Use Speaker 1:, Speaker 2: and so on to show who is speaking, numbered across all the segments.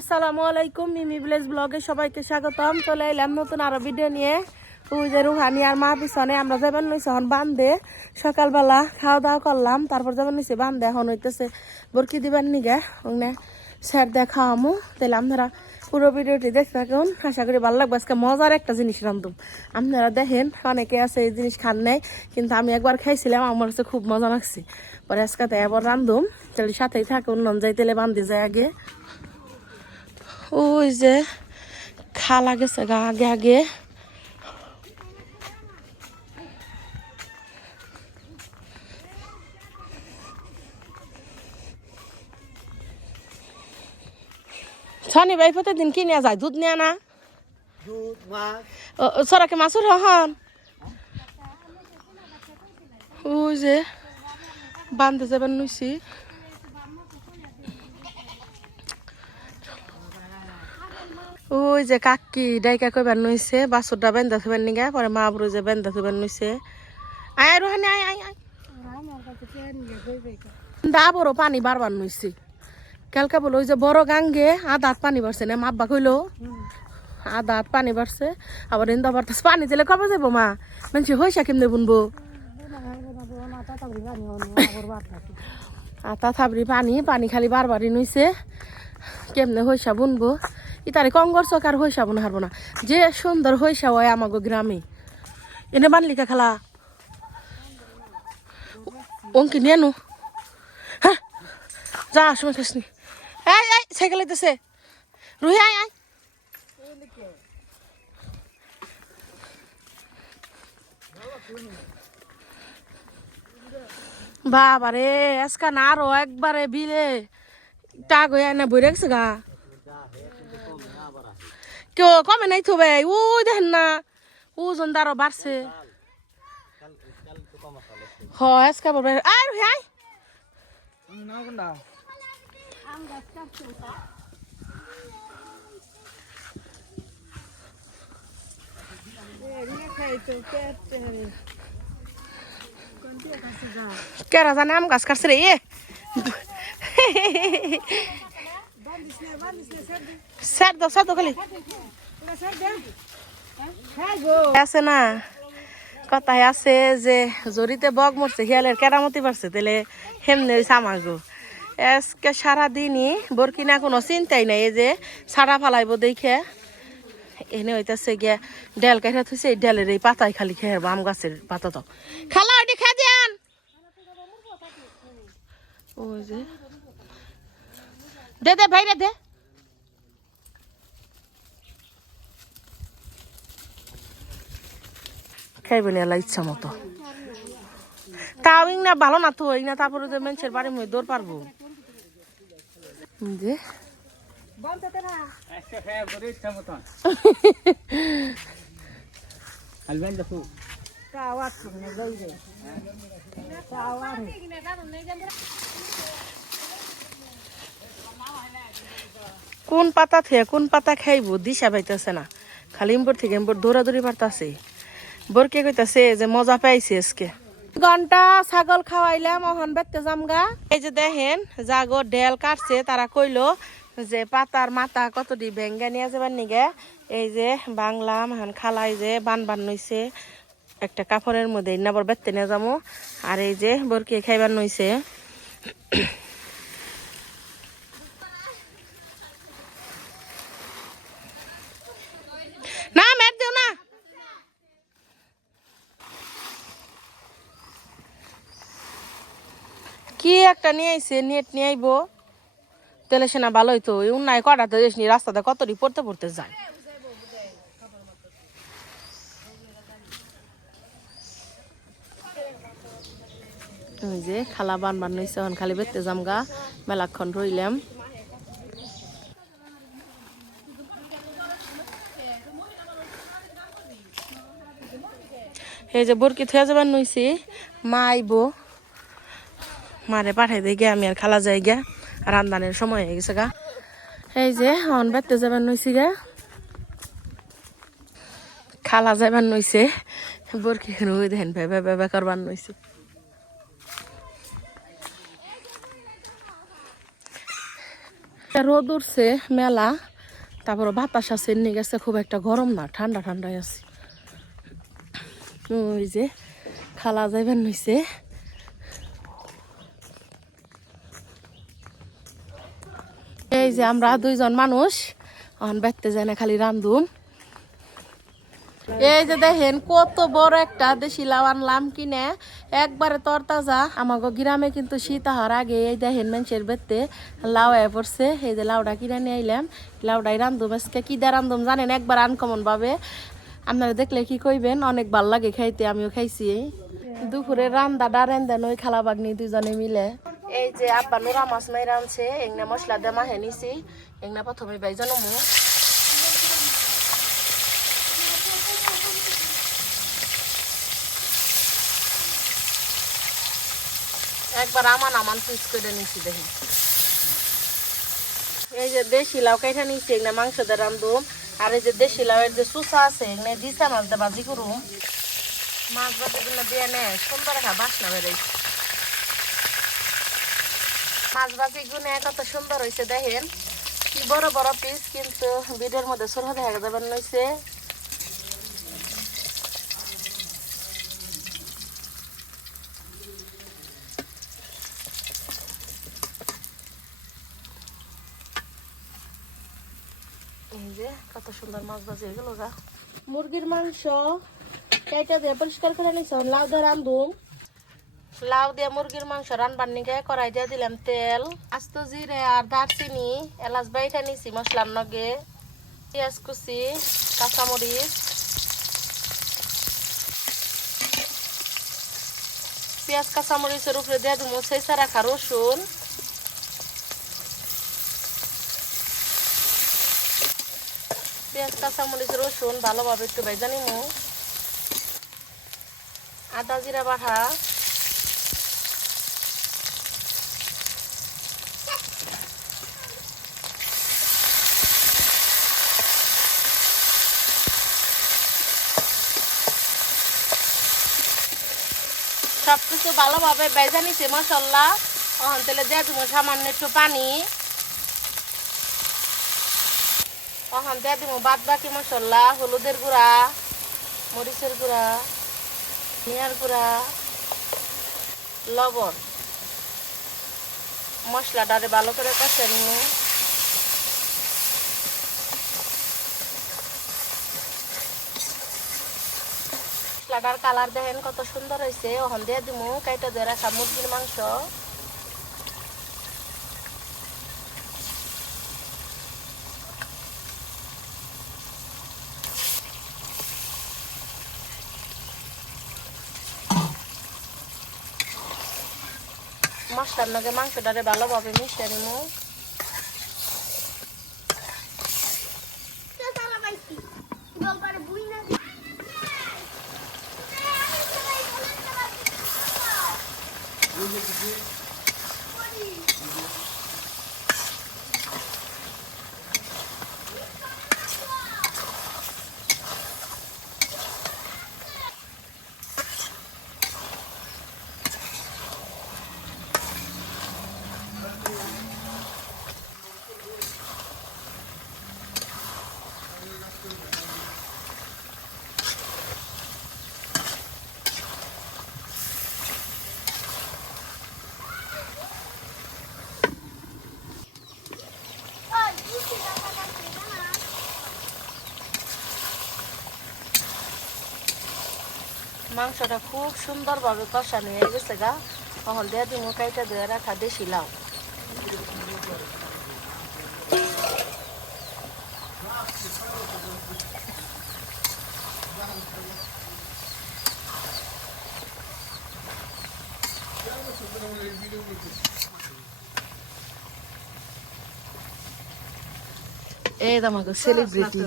Speaker 1: আসসালামু আলাইকুম, মিমি ভিলেজ ব্লগে সবাইকে স্বাগতম। চলে এলাম নতুন আরও ভিডিও নিয়ে। ওই রুহানি আর মা পিছনে, আমরা যাবেন নইছে এখন বান্ধে সকালবেলা খাওয়া দাওয়া করলাম, তারপর যাবেন নইছে বান্ধে এখন হইতেছে বরকি দিবেন নিগে ওখানে স্যার দিয়ে খাওয়ামু তাহলে আপনারা পুরো ভিডিওটি দেখতে থাকুন। আশা করি ভালো লাগবে। আজকে মজার একটা জিনিস রান্ধুম। আপনারা দেখেন, অনেকে আছে এই জিনিস খান নাই, কিন্তু আমি একবার খাইছিলাম, আমার কাছে খুব মজা লাগছে। পরে আজকে তাই আবার রান্ধুম। তাহলে সাথেই থাকুন নন যাই তেলে বান্ধে যায় আগে। ওই যে খালা গেছে গা আগে আগে। শনি ভাই প্রতিদিন কি নিয়ে যায়? দুধ নিয়ে না? সরাকে মাছুর হন? ওই যে বান্ধে যাবেন নইছি। ওই যে কাকি ডাইকা কইবার নইছে বাসুরটা বেন্দা থবেন নিগা, পরে মা বুড়ো যে বেন্দা থবেন নইছে। আয় রোহানি, আয় আয় আয়। দা বড় পানি বারবার নইছে। কালকে বলো, ওই যে বড় গাঙ্গে আদাত পানি বাড়ছে না? মাব্বা কইলো আদাত পানি বাড়ছে। আবার ইন্দা বাড়তেছে পানি দিলে কবে যাব মা? মানুষ হইসা কেমনে বুনবো? আতা থাবরি পানি পানি খালি বারবারই নইছে। কেমনে হইসা বুনবো? ইতারে কঙ্গর চকার হইসা বুন হারবো না। যে সুন্দর হইসা হয় আমাগো গ্রামে। এনে বানলিকা খালা। অঙ্কি নিয়ে নু হ্যাঁ যা, সময় খাসনি এই এই, সাইকেল আইতেছে। রুহি, আয় আয়। বাবারে, আজকা না আরও একবারে বিলে টাক হয়ে না বই রাখছে গা। কেউ কমে নাই তো ভাই ওই দেখেন না। ওজন দারো বাড়ছে। হ, আজকা বলবে আয় রুহি আয় কেরা জানে আম গাছ কাটছে রে? স্যার দাও স্যার দাও খালি। আছে না? কথায় আছে যে জড়িতে বগ মরছে, শিয়ালের কেরামতি পারছে তাহলে হেমনে সামাগো আজকে সারাদিনই বরকিনা কোনো চিন্তাই নাই যে সারা ফালাইব দেখে। এনে হইতাছে গিয়া ডেল কাঠা থুইছে, এই ডেলের এই পাতায় খালি খেয়ে আম গাছের পাতা তো। খালা ওইটি খেয়ে দেন ওই যে। দে দে, ভাইরে দে। খাইবেন এলা ইচ্ছা মতো। তাও না ভালো না তো না তারপরে যে মানুষের বাড়ি মই দৌড় পারব। যে? কোন পাতা থেকে কোন পাতা খাইবো দিশা পাইতেছে না। খালি ইম্পর থেকে ইম্পর দৌড়াদৌড়ি পারতাছে বরকে কইতাছে যে মজা পাইছে আজকে। ঘণ্টা ছাগল খাওয়াইলাম অহন বেতে জামগা এই যে দেখেন জাগো ডেল কাটছে তারা কইলো যে পাতার মাথা কতটি ভেঙ্গা নিয়ে যাবার নিগে এই যে বাংলাম এখন খালাই যে বান বান নইছে একটা কাপড়ের মধ্যে ইনাবার বেতে নিয়ে যাব আর এই যে বরকে খাইবার নইছে না মেট দিও না কি একটা নিয়ে আইছে, নেট নিয়ে আইবো। তাহলে সে না ভালো হইতো, এই উন্নায় কটা তো যাসনি রাস্তাতে কতটি পড়তে পড়তে যায়। ওই যে খালা বান বান এখন খালি বেতে যাম গা মেলাক্ষণ রইলাম। এই যে বরকি থুয়া যাবার নইছি, মা আইবো। মারে পাঠাই দিয়ে আমি আর খালা যাই গিয়া, রান্দানের সময় হয়ে গেছে গা। এই যে অন বেতে যাবার নইছি গা। খালা যাইবার নইছে বরকি রুই দেন ভেবে ভেবে করবার নইছে। রোদ উঠছে, মেলা তারপর বাতাস আছে নিয়ে গেছে, খুব একটা গরম না, ঠান্ডা ঠান্ডায় আছে। ওই যে, খালা যাইবার নইছে। এই যে আমরা দুইজন মানুষ অন বেচতে যায় না, খালি রান্ধুম এই যে দেখেন, কত বড় একটা দেশি লাউ আনলাম কিনে। একবারে তরতাজা। আমাকে গ্রামে কিন্তু শীত হওয়ার আগে, এই দেখেন মানুষের বেতে লাউ এ পড়ছে। এই যে লাউটা কিনে নিয়ে আইলাম। লাউটাই রান্ধুম আজকে কি দিয়ে রান্ধুম জানেন? একবার আনকমন ভাবে আপনারা দেখলে কি কইবেন? অনেক ভালো লাগে খাইতে, আমিও খাইছি। দুপুরে রান্দাটা, রেন্দেন ওই খালা বাগনি দুজনে মিলে। এই যে আব্বা নোরা মাছ মাই রাঁধছে এংনা মশলা দিয়ে মাহে নিছি এংনা প্রথমে বাইজন মু একবার আমান আমান পিস করে নিছি দেখি এই যে দেশি লাউ কাইটা নিছি এগনা মাংস দিয়ে রান্ধুম আর এই যে দেশি লাউয়ের যে সুসা আছে এগুলো দিছে মাছ দিয়ে ভাজি করুম মাছ ভাজি গুলো দিয়ে নে সুন্দর একটা বাসনা বেরোইছে মাছ ভাজি গুনে কত সুন্দর হয়েছে দেখেন। কি বড় বড় পিস কিন্তু ভিডিওর মধ্যে ছোট দেখা যাবেন নইছে এই যে কত সুন্দর মাছ মুরগির মাংস কেটে দিয়ে পরিষ্কার করে নিছ লাউ দিয়ে রান্ধুম লাউ দিয়ে মুরগির মাংস রানবার নিকে কড়াই দিয়ে দিলাম তেল, আস্ত জিরে আর দারচিনি, এলাচ বাইটা নিছি, মশলার নগে, পেঁয়াজ কুচি, কাঁচামরিচ। পেঁয়াজ, কাঁচামরিচের উপরে দিয়ে দিব সেইসা রাখা রসুন। পেঁয়াজ, কাঁচামরিচ, রসুন ভালোভাবে একটু ভেজে নিমু আদা, জিরা বাটা। কিছু ভালোভাবে ভেজে নিছি মশলা ওখান তেলে দিয়ে দিব সামান্য একটু পানি। ওখান দিয়ে দিব বাদ বাকি মশলা হলুদের গুঁড়া, মরিচের গুঁড়া, ধনিয়ার গুঁড়া, লবণ। মশলাটারে ভালো করে কষে নিব মশলাটার কালার দেখেন কত সুন্দর হয়েছে। ওখান দিয়ে দিব কাইটা দিয়ে রাখা মুরগির মাংস। মশলার লগে মাংসটারে ভালোভাবে মিশিয়ে নিব মাংসটা খুব সুন্দরভাবে কষানো হয়ে গেছে গা। তখন দিয়ে দিব কাইটা দিয়ে রাখা দেশি লাউ। সেলিব্রিটি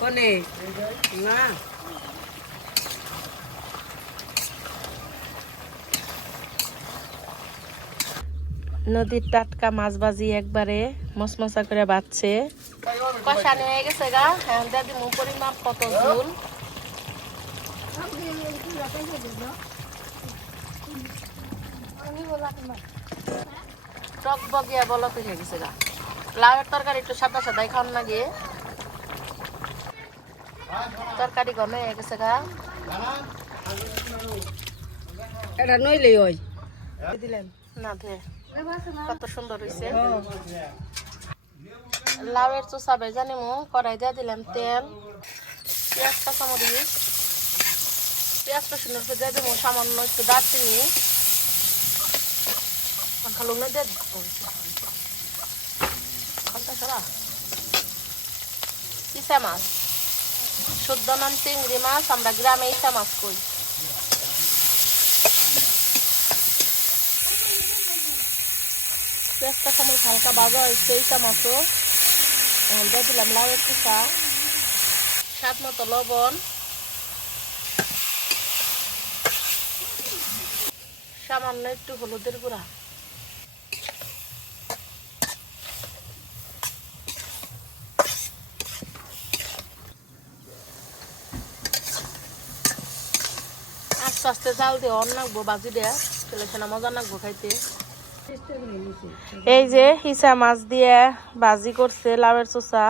Speaker 2: কোনে? না
Speaker 1: নদীর টাটকা মাছ ভাজি একবারে মশমশা করে বাচ্ছে। কষানো হয়ে গেছে গা। পরিমাপ কত ঝুল টক বগিয়া বলো তো হয়ে গেছে গা। লাউয়ের তরকারি একটু সাদা সাদাই খাওয়ান না গিয়ে তরকারি ঘন হয়ে গেছে গা।
Speaker 2: এটা নইলেই ওই
Speaker 1: দিলেন। না ধুয়ে কত সুন্দর হয়েছে লাউয়ের চোষা বেজানি মু কড়াই দিয়ে দিলাম তেল পেঁয়াজ কাঁচামরিচ। পেঁয়াজ রসুন একটু দিয়ে দেবো সামান্য একটু দারচিনি। পাখা লগ্ন দিয়ে দিবো। কত সরা? ইসা মাছ। শুদ্ধ নাম চিংড়ি মাছ, আমরা গ্রামে ইসা মাছ করি পেঁয়াজটা কেমন হালকা বাজা হয়েছে ইসা মাছও দিয়ে দিলাম লাউয়ের স্বাদ মতো লবণ। সামান্য একটু হলুদের গুঁড়া। আস্তে চাল দিয়ে অন নাকবো বাজি দেয়া। সেনা মজা নাকবো খাইতে। এই যে হিসা মাছ দিয়ে বাজি করছে লাউয়ের চোষা।